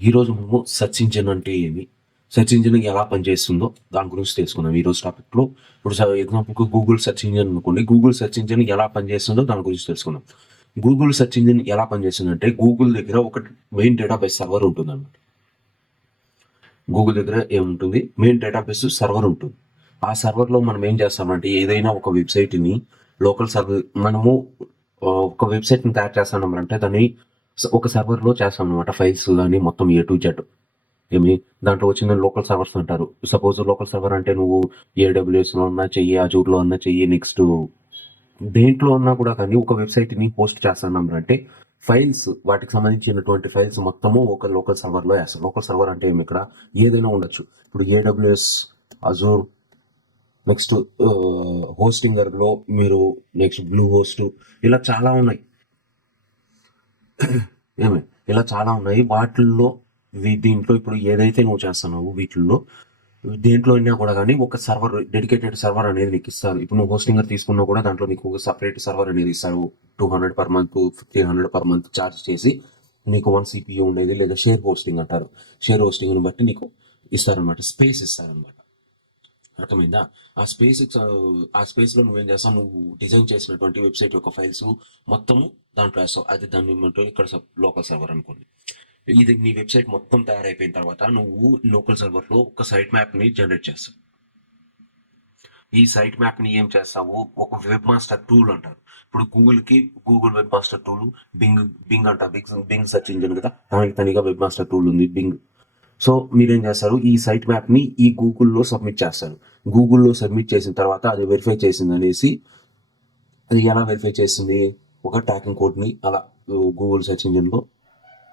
ఈరోజు మనము search engine అంటే ఏమి, సెర్చ్ ఇంజిన్ ఎలా పనిచేస్తుందో దాని గురించి తెలుసుకుందాం ఈరోజు టాపిక్లో. ఇప్పుడు ఎగ్జాంపుల్కి గూగుల్ సెర్చ్ ఇంజిన్ అనుకోండి. గూగుల్ సెర్చ్ ఇంజిన్ ఎలా పనిచేస్తుందో దాని గురించి తెలుసుకుందాం. గూగుల్ సెర్చ్ ఇంజిన్ ఎలా పనిచేస్తుందంటే, గూగుల్ దగ్గర ఒక మెయిన్ డేటాబేస్ సర్వర్ ఉంటుంది అన్నమాట. గూగుల్ దగ్గర ఏముంటుంది, మెయిన్ డేటాబేస్ సర్వర్ ఉంటుంది. ఆ సర్వర్లో మనం ఏం చేస్తామంటే, ఏదైనా ఒక వెబ్సైట్ని లోకల్ సర్వర్ మనము ఒక వెబ్సైట్ని తయారు చేస్తామంటే దాన్ని ఒక సర్వర్లో చేస్తాం అనమాట. ఫైల్స్ కానీ మొత్తం A to Z ఏమి దాంట్లో వచ్చిన లోకల్ సర్వర్స్ అంటారు. సపోజ్ లోకల్ సర్వర్ అంటే నువ్వు AWSలో ఉన్నా చెయ్యి, అజూర్లో ఉన్నా చెయ్యి, నెక్స్ట్ దేంట్లో ఉన్నా కూడా కానీ ఒక వెబ్సైట్ని పోస్ట్ చేస్తున్నాం అంటే ఫైల్స్, వాటికి సంబంధించినటువంటి ఫైల్స్ మొత్తము ఒక లోకల్ సర్వర్లో వేస్తాం. లోకల్ సర్వర్ అంటే ఏమి, ఇక్కడ ఏదైనా ఉండొచ్చు. ఇప్పుడు AWS, అజూర్, నెక్స్ట్ హోస్టింగర్లో మీరు నెక్స్ట్ బ్లూ హోస్ట్, ఇలా చాలా ఉన్నాయి. ఏమి ఇలా చాలా ఉన్నాయి. వాటిల్లో దీంట్లో ఇప్పుడు ఏదైతే నువ్వు చేస్తున్నావు వీటిల్లో దేంట్లో అయినా కూడా కానీ ఒక సర్వర్, డెడికేటెడ్ సర్వర్ అనేది నీకు ఇస్తారు. ఇప్పుడు నువ్వు హోస్టింగర్ తీసుకున్నా కూడా దాంట్లో నీకు ఒక సపరేట్ సర్వర్ అనేది ఇస్తారు. 200 per month, 300 per month charge చేసి నీకు 1 CPU ఉండేది, లేదా షేర్ హోస్టింగ్ అంటారు. షేర్ హోస్టింగ్ని బట్టి నీకు ఇస్తారనమాట, స్పేస్ ఇస్తారనమాట. అర్థమైందా? ఆ స్పేస్లో నువ్వేం చేస్తావు, నువ్వు డిజైన్ చేసినటువంటి వెబ్సైట్ యొక్క ఫైల్స్ మొత్తము దాంట్లో వేస్తావు. అది దాన్ని ఏమంటారు ఇక్కడ లోకల్ సర్వర్ అనుకోండి. ఇది నీ వెబ్సైట్ మొత్తం తయారైపోయిన తర్వాత నువ్వు లోకల్ సర్వర్లో ఒక సైట్ మ్యాప్ని జనరేట్ చేస్తావు. ఈ సైట్ మ్యాప్ని ఏం చేస్తావు, ఒక వెబ్ మాస్టర్ టూల్ అంటారు. ఇప్పుడు గూగుల్కి Google web master tool, Bing అంటారు. బింగ్ సెర్చ్ ఇంజిన్ కదా, దానికి తనిగా వెబ్ మాస్టర్ టూల్ ఉంది, బింగ్. సో మీరేం చేస్తారు, ఈ సైట్ మ్యాప్ని ఈ గూగుల్లో సబ్మిట్ చేస్తారు. గూగుల్లో సబ్మిట్ చేసిన తర్వాత అది వెరిఫై చేసింది అనేసి, అది ఎలా వెరిఫై చేస్తుంది, ఒక ట్రాకింగ్ కోడ్ని అలా గూగుల్ సెర్చ్ ఇంజిన్లో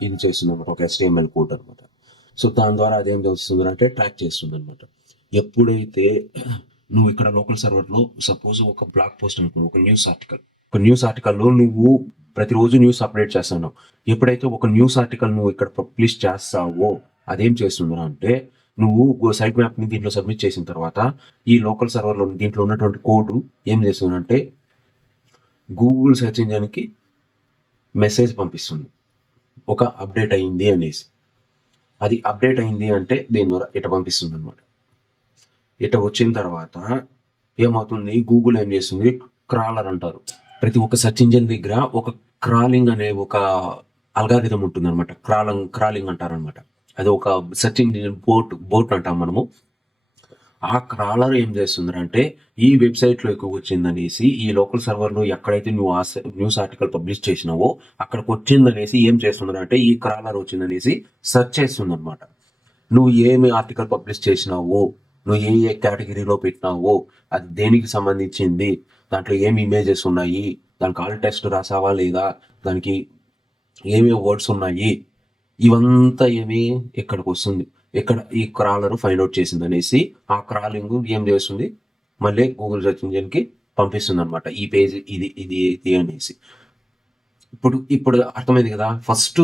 ఇది చేస్తుంది అనమాట, ఒక HTML కోడ్ అనమాట. సో దాని ద్వారా అదేం చేస్తుంది అంటే ట్రాక్ చేస్తుంది అనమాట. ఎప్పుడైతే నువ్వు ఇక్కడ లోకల్ సర్వర్లో సపోజ్ ఒక బ్లాగ్ పోస్ట్ అనుకో, ఒక న్యూస్ ఆర్టికల్లో నువ్వు ప్రతిరోజు న్యూస్ అప్డేట్ చేస్తున్నావు. ఎప్పుడైతే ఒక న్యూస్ ఆర్టికల్ నువ్వు ఇక్కడ పబ్లిష్ చేస్తావో అదేం చేస్తుందా అంటే, నువ్వు సైట్ మ్యాప్ని దీంట్లో సబ్మిట్ చేసిన తర్వాత ఈ లోకల్ సర్వర్లో దీంట్లో ఉన్నటువంటి కోడ్ ఏం చేస్తుందంటే గూగుల్ సెర్చ్ ఇంజిన్కి మెసేజ్ పంపిస్తుంది, ఒక అప్డేట్ అయింది అనేసి. అది అప్డేట్ అయింది అంటే దీని ద్వారా ఇట పంపిస్తుంది అనమాట. ఇట వచ్చిన తర్వాత ఏమవుతుంది, గూగుల్ ఏం చేస్తుంది, క్రాలర్ అంటారు. ప్రతి ఒక్క సెర్చ్ ఇంజిన్ దగ్గర ఒక క్రాలింగ్ అనే ఒక అల్గారిథం ఉంటుంది అనమాట. క్రాలింగ్ అంటారనమాట. అది ఒక సెర్చ్ ఇంజిన్ బోట్ అంటాం మనము. ఆ క్రాలర్ ఏం చేస్తుంది అంటే ఈ వెబ్సైట్లోకి వచ్చిందనేసి, ఈ లోకల్ సర్వర్లో ఎక్కడైతే నువ్వు ఆ న్యూస్ ఆర్టికల్ పబ్లిష్ చేసినావో అక్కడికి వచ్చిందనేసి ఏం చేస్తుంది అంటే, ఈ క్రాలర్ వచ్చిందనేసి సెర్చ్ చేస్తుంది అనమాట. నువ్వు ఏమి ఆర్టికల్ పబ్లిష్ చేసినావో, నువ్వు ఏ ఏ కేటగిరీలో పెట్టినావో, అది దేనికి సంబంధించింది, దాంట్లో ఏమి ఇమేజెస్ ఉన్నాయి, దానికి ఆల్ టెక్స్ట్ రాసావా లేదా, దానికి ఏమేమి వర్డ్స్ ఉన్నాయి, ఇవంతా ఏమి ఇక్కడికి వస్తుంది. ఇక్కడ ఈ క్రాలర్ ఫైండ్ అవుట్ చేసింది అనేసి ఆ క్రాలింగ్ ఏం చేస్తుంది, మళ్ళీ గూగుల్ సెర్చ్ ఇంజిన్కి పంపిస్తుంది అనమాట. ఈ పేజ్ ఇది ఇది ఇది అనేసి. ఇప్పుడు అర్థమైంది కదా. ఫస్ట్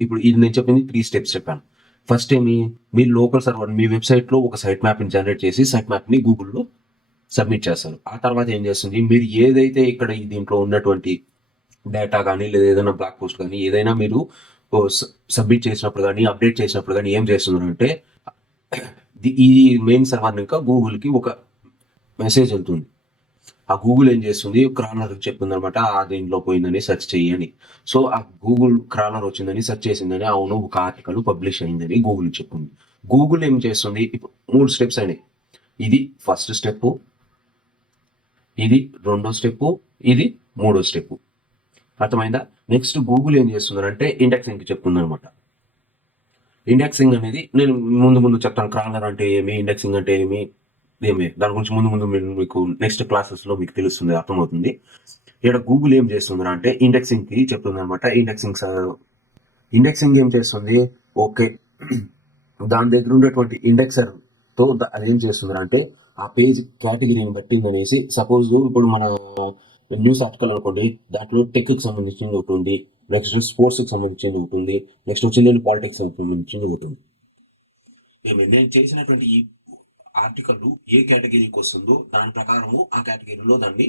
ఇప్పుడు ఇది నేను చెప్పింది 3 steps చెప్పాను. ఫస్ట్ ఏమి, మీ లోకల్ సర్వర్ మీ వెబ్సైట్లో ఒక సైట్ మ్యాప్ని జనరేట్ చేసి సైట్ మ్యాప్ని గూగుల్లో సబ్మిట్ చేస్తారు. ఆ తర్వాత ఏం చేస్తుంది, మీరు ఏదైతే ఇక్కడ దీంట్లో ఉన్నటువంటి డేటా కానీ లేదా ఏదైనా బ్లాగ్ పోస్ట్ కానీ ఏదైనా మీరు సబ్మిట్ చేసినప్పుడు కానీ అప్డేట్ చేసినప్పుడు కానీ ఏం చేస్తున్నారంటే, ఈ మెయిన్ సర్వర్ ఇంకా గూగుల్కి ఒక మెసేజ్ వెళ్తుంది. ఆ గూగుల్ ఏం చేస్తుంది, క్రాలర్ చెప్తుంది అనమాట, ఆ దీంట్లో పోయిందని సెర్చ్ చెయ్యని. సో ఆ గూగుల్ క్రాలర్ వచ్చిందని సెర్చ్ చేసిందని, అవును ఒక ఆర్టికల్ పబ్లిష్ అయిందని గూగుల్ చెప్పింది. గూగుల్ ఏం చేస్తుంది, ఇప్పుడు 3 steps అయినాయి. ఇది ఫస్ట్ స్టెప్, ఇది రెండో స్టెప్, ఇది మూడో స్టెప్. అర్థమైందా? నెక్స్ట్ గూగుల్ ఏం చేస్తుందంటే ఇండెక్సింగ్ చెప్తుంది అనమాట. ఇండెక్సింగ్ అనేది నేను ముందు చెప్తాను. క్రాలర్ అంటే ఏమి, ఇండెక్సింగ్ అంటే ఏమి, దాని గురించి ముందు మీకు నెక్స్ట్ క్లాసెస్లో మీకు తెలుస్తుంది, అర్థమవుతుంది. ఇక్కడ గూగుల్ ఏం చేస్తుంది అంటే ఇండెక్సింగ్కి చెప్తుంది అనమాట. ఇండెక్సింగ్ ఏం చేస్తుంది, ఓకే దాని దగ్గర ఉండేటువంటి ఇండెక్సర్తో అదేం చేస్తుంది అంటే ఆ పేజ్ కేటగిరీని పట్టిందనేసి, సపోజ్ ఇప్పుడు మన న్యూస్ ఆర్టికల్ అనుకోండి, దాంట్లో టెక్కి సంబంధించింది ఒకటి ఉంది, నెక్స్ట్ స్పోర్ట్స్కి సంబంధించింది ఒకటి ఉంది, నెక్స్ట్ వచ్చింది పాలిటిక్స్ సంబంధించింది ఒకటి ఉంది. నేను చేసినటువంటి ఈ ఆర్టికల్ ఏ కేటగిరీకి వస్తుందో దాని ప్రకారము ఆ కేటగిరీలో దాన్ని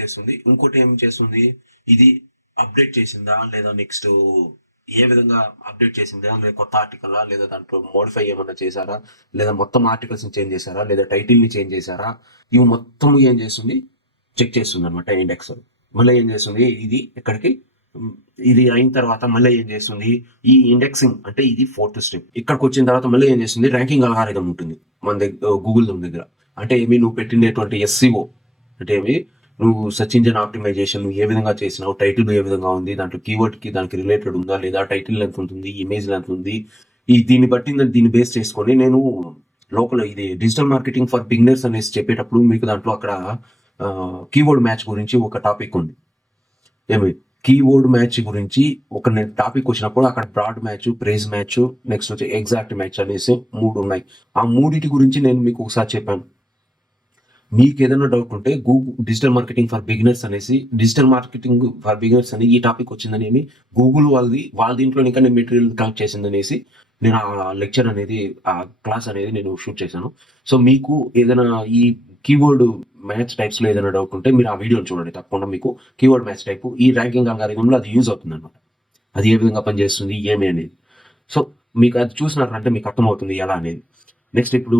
చేస్తుంది. ఇంకోటి ఏం చేస్తుంది, ఇది అప్డేట్ చేసిందా లేదా, నెక్స్ట్ ఏ విధంగా అప్డేట్ చేసిందా, లేదా కొత్త ఆర్టికల్ లేదా దాంట్లో మోడిఫై ఏమన్నా చేశారా, లేదా మొత్తం ఆర్టికల్స్ చేంజ్ చేశారా, లేదా టైటిల్ ని చేంజ్ చేశారా, ఇవి మొత్తం ఏం చేస్తుంది, చెక్ చేస్తుంది అనమాట ఇండెక్స్. మళ్ళీ ఏం చేస్తుంది, ఇది ఇక్కడికి ఇది అయిన తర్వాత మళ్ళీ ఏం చేస్తుంది, ఈ ఇండెక్సింగ్ అంటే ఇది 4th స్టెప్. ఇక్కడికి వచ్చిన తర్వాత మళ్ళీ ఏం చేస్తుంది, ర్యాంకింగ్ అల్గారిథం ఉంటుంది మన దగ్గర గూగుల్ దగ్గర. అంటే ఏమి, నువ్వు పెట్టినటువంటి SEO అంటే ఏమి, నువ్వు సెర్చ్ ఇంజిన్ ఆప్టిమైజేషన్ నువ్వు ఏ విధంగా చేసినావు, టైటిల్ ఏ విధంగా ఉంది, దాంట్లో కీవర్డ్ కి దానికి రిలేటెడ్ ఉందా లేదా, టైటిల్ లెంత్ ఉంటుంది, ఇమేజ్ లెంత్ ఉంది, ఈ దీన్ని బట్టి దీన్ని బేస్ చేసుకొని నేను లోకల్ ఇది డిజిటల్ మార్కెటింగ్ ఫర్ బిగినర్స్ అనేసి చెప్పేటప్పుడు మీకు దాంట్లో అక్కడ కీవర్డ్ మ్యాచ్ గురించి ఒక టాపిక్ ఉంది. ఏమి కీవర్డ్ మ్యాచ్ గురించి ఒక టాపిక్ వచ్చినప్పుడు అక్కడ broad match, phrase match, next వచ్చి ఎగ్జాక్ట్ మ్యాచ్ అనేసి 3 ఉన్నాయి. ఆ మూడింటి గురించి నేను మీకు ఒకసారి చెప్పాను. మీకు ఏదైనా డౌట్ ఉంటే Google digital marketing for beginners అనేసి, డిజిటల్ మార్కెటింగ్ ఫర్ బిగినర్స్ అని ఈ టాపిక్ వచ్చిందని గూగుల్ వాళ్ళ దీంట్లో ఇంకా నేను మెటీరియల్ కలెక్ట్ చేసిందనేసి నేను ఆ లెక్చర్ అనేది, ఆ క్లాస్ అనేది నేను షూట్ చేశాను. సో మీకు ఏదైనా ఈ కీవర్డ్ మ్యాచ్ టైప్స్ లో ఏదైనా డౌట్ ఉంటే మీరు ఆ వీడియోని చూడండి, తప్పకుండా మీకు కీవర్డ్ మ్యాచ్ టైప్ ఈ ర్యాంకింగ్ అల్గారిథంలో అది యూజ్ అవుతుంది అనమాట. అది ఏ విధంగా పనిచేస్తుంది ఏమి అనేది. సో మీకు అది చూసినారంటే మీకు అర్థమవుతుంది ఎలా అనేది. నెక్స్ట్ ఇప్పుడు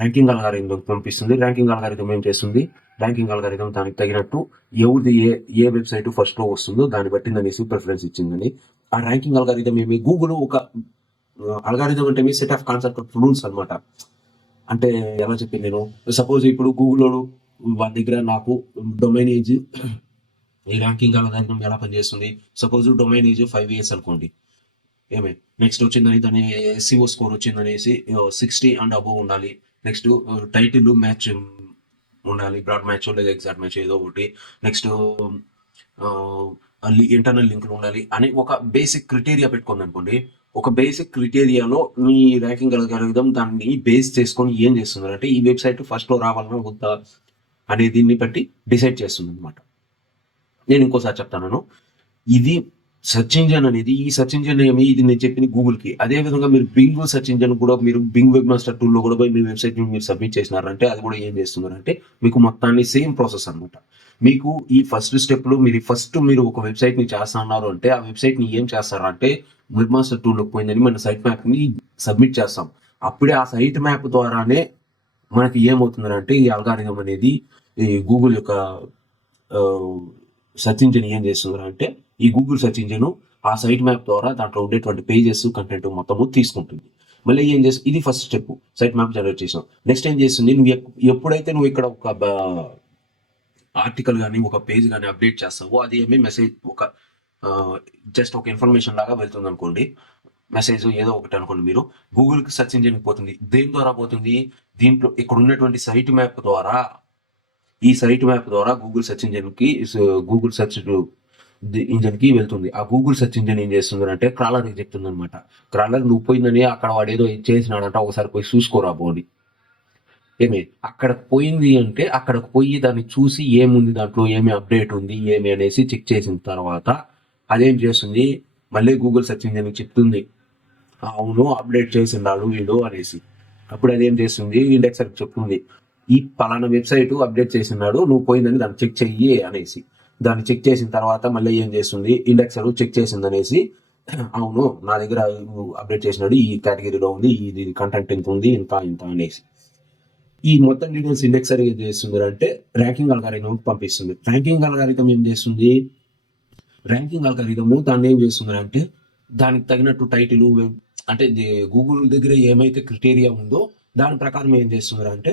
ర్యాంకింగ్ అల్గారిథం పంపిస్తుంది. ర్యాంకింగ్ అల్గారిథం ఏం చేస్తుంది, ర్యాంకింగ్ అల్గారిథం దానికి తగినట్టు ఎవరిది ఏ వెబ్సైట్ ఫస్ట్ లో వస్తుందో దాన్ని బట్టి అనేసి ప్రిఫరెన్స్ ఇచ్చిందని. ఆ ర్యాంకింగ్ అల్గారిథం ఏమి, గూగుల్ ఒక అల్గారిథం అంటే మీ set of concept of rules అనమాట. అంటే ఎలా చెప్పింది నేను, సపోజ్ ఇప్పుడు గూగుల్ వాళ్ళ దగ్గర నాకు డొమైన్ ఏజ్, ఈ ర్యాంకింగ్ అల్గారిథం ఎలా పనిచేస్తుంది, సపోజ్ డొమైన్ ఏజ్ 5 years అనుకోండి. ఏమే నెక్స్ట్ వచ్చిందని దాని SEO స్కోర్ వచ్చిందనేసి 60 and above ఉండాలి. నెక్స్ట్ టైటిల్ మ్యాచ్ ఉండాలి, బ్రాడ్ మ్యాచ్ లేదా ఎగ్జాక్ట్ మ్యాచ్ ఏదో ఒకటి. నెక్స్ట్ ఇంటర్నల్ లింకులు ఉండాలి అని ఒక బేసిక్ క్రిటేరియా పెట్టుకుంది అనుకోండి. ఒక బేసిక్ క్రిటేరియాలో మీ ర్యాంకింగ్ అల్గారిథం దాన్ని బేస్ చేసుకొని ఏం చేస్తున్నారు అంటే, ఈ వెబ్సైట్ ఫస్ట్ లో రావాలన్నా వద్దా అనే దీన్ని బట్టి డిసైడ్ చేస్తుంది అనమాట. నేను ఇంకోసారి చెప్తాను, ఇది సెర్చ్ ఇంజన్ అనేది, ఈ సెర్చ్ ఇంజన్ ఏమి, ఇది నేను చెప్పింది గూగుల్ కి. అదే విధంగా మీరు బింగ్ సెర్చ్ ఇంజన్ కూడా, మీరు బింగ్ వెబ్ మాస్టర్ టూల్ లో కూడా పోయి మీ వెబ్సైట్ మీరు సబ్మిట్ చేసినారంటే అది కూడా ఏం చేస్తున్నారంటే మీకు మొత్తాన్ని సేమ్ ప్రాసెస్ అనమాట. మీకు ఈ ఫస్ట్ స్టెప్ లో మీరు ఒక వెబ్సైట్ ని చేస్తున్నారు అంటే, ఆ వెబ్సైట్ ని ఏం చేస్తారంటే వెబ్ మాస్టర్ టూల్ లోకి పోయిందని మన సైట్ మ్యాప్ ని సబ్మిట్ చేస్తాం. అప్పుడే ఆ సైట్ మ్యాప్ ద్వారానే మనకి ఏమవుతుందంటే ఈ అల్గారిథం అనేది, ఈ గూగుల్ యొక్క సెర్చ్ ఇంజిన్ ఏం చేస్తుంది అంటే, ఈ గూగుల్ సెర్చ్ ఇంజిన్ ఆ సైట్ మ్యాప్ ద్వారా దాంట్లో ఉండేటువంటి పేజెస్ కంటెంట్ మొత్తము తీసుకుంటుంది. మళ్ళీ ఏం చేస్తుంది, ఇది first step, site map generate చేసాం. నెక్స్ట్ ఏం చేస్తుంది, ఎప్పుడైతే నువ్వు ఇక్కడ ఒక ఆర్టికల్ కానీ ఒక పేజ్ కానీ అప్డేట్ చేస్తావో, అది ఏమి మెసేజ్ ఒక జస్ట్ ఒక ఇన్ఫర్మేషన్ లాగా వెళ్తుంది అనుకోండి, మెసేజ్ ఏదో ఒకటి అనుకోండి. మీరు గూగుల్ కి సెర్చ్ ఇంజిన్ పోతుంది. దేని ద్వారా పోతుంది, దీంట్లో ఇక్కడ ఉన్నటువంటి సైట్ మ్యాప్ ద్వారా, ఈ సైట్ మ్యాప్ ద్వారా గూగుల్ సెర్చ్ ఇంజిన్ కి, గూగుల్ సెర్చ్ ఇంజిన్ కి వెళ్తుంది. ఆ గూగుల్ సెర్చ్ ఇంజిన్ ఏం చేస్తుంది అంటే క్రాలర్ చెప్తుంది అనమాట. క్రాలర్ నువ్వు పోయిందని అక్కడ వాడు ఏదో చేసినాడంట, ఒకసారి పోయి చూసుకోరా పోని. ఏమి అక్కడ పోయింది అంటే అక్కడికి పోయి దాన్ని చూసి ఏముంది దాంట్లో, ఏమి అప్డేట్ ఉంది ఏమి అనేసి చెక్ చేసిన తర్వాత అదేం చేస్తుంది, మళ్ళీ గూగుల్ సెర్చ్ ఇంజిన్ చెప్తుంది అవును అప్డేట్ చేసిండాడు వీడు అనేసి. అప్పుడు అదేం చేస్తుంది, ఇండెక్సర్ చెప్తుంది ఈ పలానా వెబ్సైట్ అప్డేట్ చేసినాడు, నువ్వు పోయిందని దాన్ని చెక్ చెయ్యి అనేసి. దాన్ని చెక్ చేసిన తర్వాత మళ్ళీ ఏం చేస్తుంది, ఇండెక్సర్ చెక్ చేసింది అనేసి, అవును నా దగ్గర అప్డేట్ చేసినాడు, ఈ కేటగిరీలో ఉంది, ఇది కంటెంట్ ఎంత ఉంది, ఇంత అనేసి. ఈ మొత్తం డీటెయిల్స్ ఇండెక్సర్ ఏం చేస్తుంది అంటే ర్యాంకింగ్ అల్గారిథం పంపిస్తుంది. ర్యాంకింగ్ అల్గారిథం ఏం చేస్తుంది, ర్యాంకింగ్ అల్గారిథము దాన్ని ఏం చేస్తుంది అంటే దానికి తగినట్టు టైటిల్, అంటే గూగుల్ దగ్గర ఏమైతే క్రిటేరియా ఉందో దాని ప్రకారం ఏం చేస్తున్నారు అంటే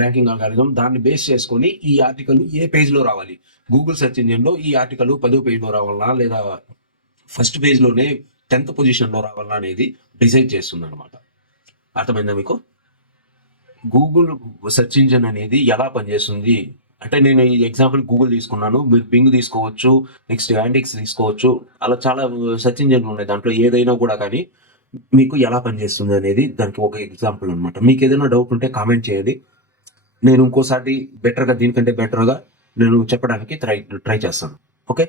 ర్యాంకింగ్ అల్గారిథం దాన్ని బేస్ చేసుకొని ఈ ఆర్టికల్ ఏ పేజ్ లో రావాలి, గూగుల్ సెర్చ్ ఇంజిన్ లో ఈ ఆర్టికల్ 10వ పేజ్ లో రావాలా లేదా ఫస్ట్ పేజ్ లోనే 10th పొజిషన్ లో రావాలా అనేది డిసైడ్ చేస్తుంది అనమాట. అర్థమైందా మీకు? గూగుల్ సెర్చ్ ఇంజిన్ అనేది ఎలా పనిచేస్తుంది అంటే, నేను ఈ ఎగ్జాంపుల్ గూగుల్ తీసుకున్నాను, మీరు బింగ్ తీసుకోవచ్చు, నెక్స్ట్ యాండిక్స్ తీసుకోవచ్చు, అలా చాలా సెర్చ్ ఇంజిన్లు ఉన్నాయి. దాంట్లో ఏదైనా కూడా కానీ మీకు ఎలా పనిచేస్తుంది అనేది దానికి ఒక ఎగ్జాంపుల్ అనమాట. మీకు ఏదైనా డౌట్ ఉంటే కామెంట్ చేయండి, నేను ఇంకోసారి బెటర్గా దీనికంటే బెటర్గా నేను చెప్పడానికి ట్రై చేస్తాను. ఓకే.